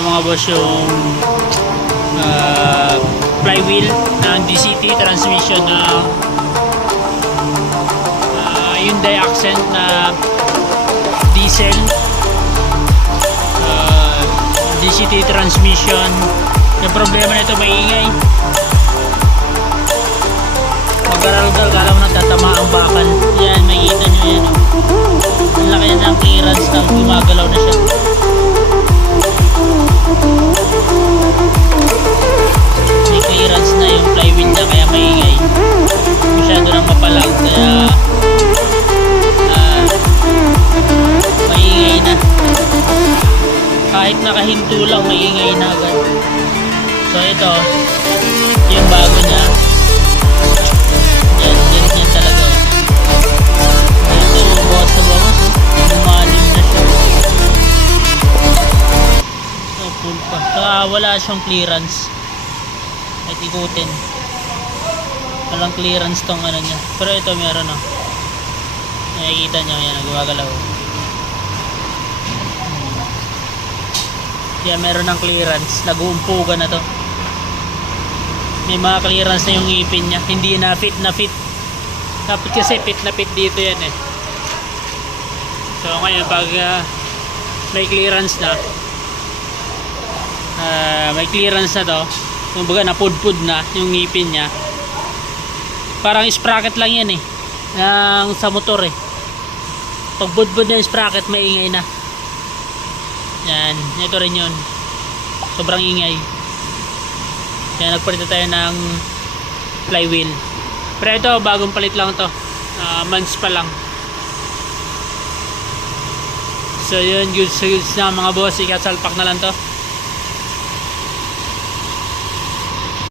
mga boss, yung flywheel ng DCT transmission na Hyundai Accent na diesel, DCT transmission. Yung problema nito, maingay. Mag-aral-gal, kala mo nagtatama ang bakal. Yan, makikita nyo yan. Ang laki na ng clearance na gumagalaw na siya. May clearance na yung flywheel niya, kaya maingay. Masyado nang mapalag, kaya maingay na. Kahit nakahinto lang, maingay na agad. So ito, yung bago niya. Yan talaga. Ito, bawas na bawas. Lumalim na siya. So, full pa. Wala siyang clearance. Kahit ikutin. Walang clearance tong ano niya. Pero ito meron, oh. Nakikita nyo, yan, gumagalaw. Yan, meron ng clearance. Nag-uumpugan na to. May mga clearance na yung ipin niya. Hindi na fit na fit. Dapat kasi fit na fit dito yan eh. So ngayon pag may clearance na, may clearance na to, kumbaga napudpud na yung ipin niya. Parang sprocket lang yan eh, sa motor eh. Pag budbud na yung sprocket, maingay na. Yan, ito rin yun. Sobrang ingay. Kaya nagpalit tayo ng flywheel. Pero ito, bagong palit lang to. Months pa lang. So yun, goods na mga boss. Ikasalpak na lang to.